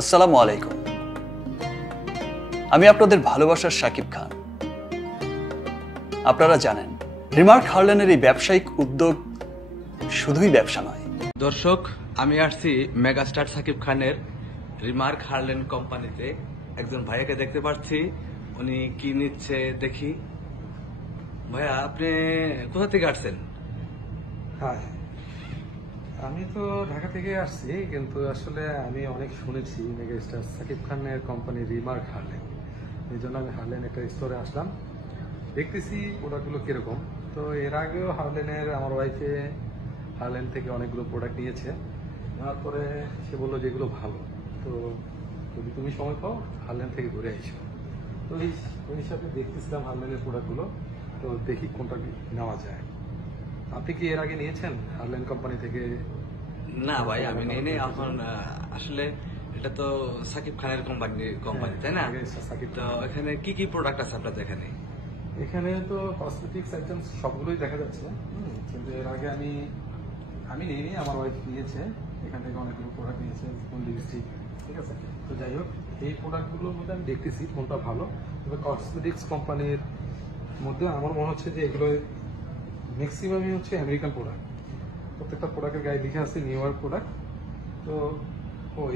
আসসালামু আলাইকুম। আমি আপনাদের ভালোবাসার শাকিব খান। আপনারা জানেন রিমার্ক হার্লেনের এই ব্যবসায়িক উদ্যোগ শুধুই ব্যবসা নয়। দর্শক, আমি আসছি মেগাস্টার সাকিব খানের রিমার্ক হার্লেন কোম্পানিতে। একজন ভাইয়াকে দেখতে পাচ্ছি, উনি কি নিচ্ছে দেখি। ভাইয়া, আপনি কোথা থেকে আসছেন? হ্যাঁ, আমি তো ঢাকা থেকে আসছি, কিন্তু আসলে আমি অনেক শুনেছি মেগাস্টার সাকিব খানের কোম্পানি রিমার্ক হার্লেন। এই জন্য আমি হার্লেন একটা স্টোরে আসলাম, দেখতেছি প্রোডাক্টগুলো কিরকম। তো এর আগেও হার্লেনের আমার ওয়াইফে হার্লেন থেকে অনেকগুলো প্রোডাক্ট নিয়েছে, নেওয়ার পরে সে বললো যেগুলো ভালো। তো যদি তুমি সময় পাও হার্লেন থেকে ঘুরে আইসো। তো ওই হিসাবে দেখতেছিলাম হার্লেনের প্রোডাক্টগুলো, তো দেখি কোনটা নেওয়া যায়। আপনি কি এর আগে নিয়েছেন হার্লেন কোম্পানি থেকে? না ভাই, আমি নেই নেই। এখন আসলে এটা তো সাকিব খানের কোম্পানি তাই না? সাকিব তো এখানে কি কি প্রোডাক্ট আছে আপনাদের এখানে? এখানে তো কসমেটিক্স আইটেমস সবগুলোই দেখা যাচ্ছে, কিন্তু এর আগে আমি নিইনি, আমার ওয়াইফ নিয়েছে। এখান থেকে অনেকগুলো প্রোডাক্ট নিয়েছে, লিপস্টিক, ঠিক আছে। তো যাই হোক, এই প্রোডাক্টগুলোর মধ্যে আমি দেখতেছি কোনটা ভালো। তবে কসমেটিক্স কোম্পানির মধ্যে আমার মনে হচ্ছে যে এগুলো ম্যাক্সিমামই হচ্ছে আমেরিকান প্রোডাক্ট। প্রত্যেকটা প্রোডাক্টের গায়ে লিখে আছে নিউ ইয়র্ক প্রোডাক্ট। তো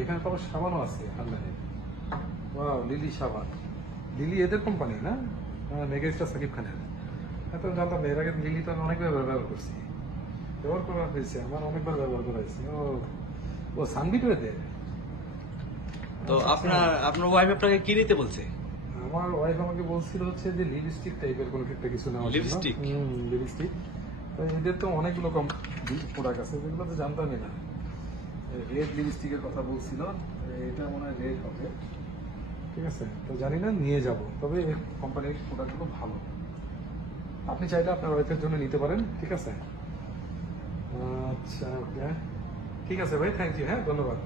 এখানে তো আবার সাবানও আছে হার্লেনের। ওয়াও, লিলি সাবান। লিলি এদের কোম্পানি না? মেগাস্টার সাকিব খানের। এত জানতাম না। এর আগে লিলি তো আমি অনেকবার ব্যবহার করছি, ব্যবহার করা হয়েছে, আমার অনেকবার ব্যবহার করা হয়েছে। ও সানবিটও এদের। তো আপনার ওয়াইফ আপনাকে কি নিতে বলছে? আমার ওয়াইফ আমাকে বলছিল হচ্ছে যে লিপস্টিক টাইপের কোনো একটা কিছু নেওয়ার জন্য। লিপস্টিক? লিপস্টিক। তো এদের তো অনেকগুলো কম প্রোডাক্ট আছে, যেগুলো তো জানতামই না। রেড লিপস্টিকের কথা বলছিল, এটা মনে হয় রেড হবে, ঠিক আছে। তো জানি না, নিয়ে যাব। তবে এই কোম্পানির প্রোডাক্টগুলো ভালো, আপনি চাইলে আপনার ওয়াইফের জন্য নিতে পারেন, ঠিক আছে। আচ্ছা, ওকে, ঠিক আছে ভাই, থ্যাংক ইউ। হ্যাঁ, ধন্যবাদ।